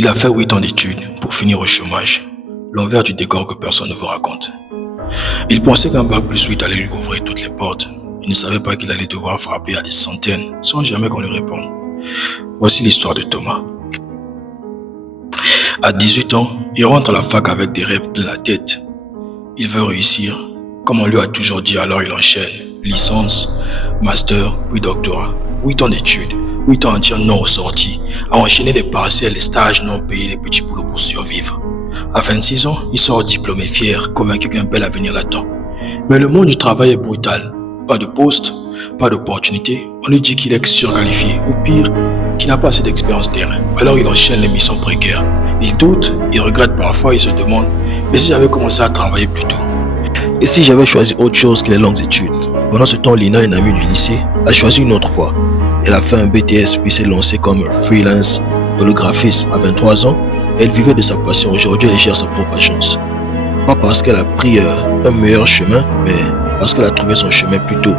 Il a fait 8 ans d'études pour finir au chômage, l'envers du décor que personne ne vous raconte. Il pensait qu'un bac plus 8 allait lui ouvrir toutes les portes. Il ne savait pas qu'il allait devoir frapper à des centaines sans jamais qu'on lui réponde. Voici l'histoire de Thomas. À 18 ans, il rentre à la fac avec des rêves plein la tête. Il veut réussir. Comme on lui a toujours dit, alors il enchaîne. Licence, master, puis doctorat. 8 ans d'études, 8 ans à dire non aux sorties, à enchaîner des partiels, les stages non payés, les petits boulots pour survivre. À 26 ans, il sort diplômé fier, convaincu qu'il y a un bel avenir là-dedans. Mais le monde du travail est brutal. Pas de poste, pas d'opportunité. On lui dit qu'il est surqualifié, ou pire, qu'il n'a pas assez d'expérience terrain. Alors il enchaîne les missions précaires. Il doute, il regrette parfois, il se demande « Mais si j'avais commencé à travailler plus tôt ?» Et si j'avais choisi autre chose que les longues études? Pendant ce temps, Lina, une amie du lycée, a choisi une autre voie. Elle a fait un BTS puis s'est lancée comme freelance dans le graphisme à 23 ans. Elle vivait de sa passion. Aujourd'hui, elle gère sa propre agence. Pas parce qu'elle a pris un meilleur chemin, mais parce qu'elle a trouvé son chemin plus tôt.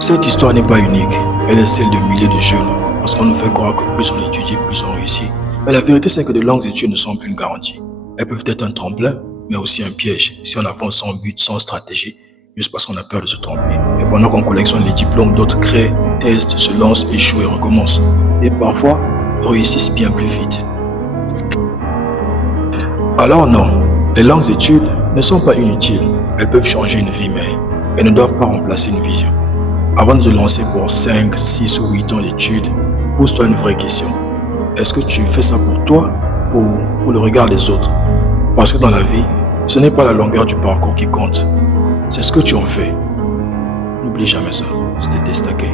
Cette histoire n'est pas unique. Elle est celle de milliers de jeunes. Parce qu'on nous fait croire que plus on étudie, plus on réussit. Mais la vérité, c'est que de longues études ne sont plus une garantie. Elles peuvent être un tremplin, mais aussi un piège si on avance sans but, sans stratégie, juste parce qu'on a peur de se tromper. Et pendant qu'on collectionne les diplômes, d'autres créent, testent, se lancent, échouent et recommencent. Et parfois, réussissent bien plus vite. Alors non, les longues études ne sont pas inutiles. Elles peuvent changer une vie, mais elles ne doivent pas remplacer une vision. Avant de te lancer pour 5, 6 ou 8 ans d'études, pose-toi une vraie question. Est-ce que tu fais ça pour toi ou pour le regard des autres? Parce que dans la vie, ce n'est pas la longueur du parcours qui compte, c'est ce que tu en fais. N'oublie jamais ça, c'était Destaqué.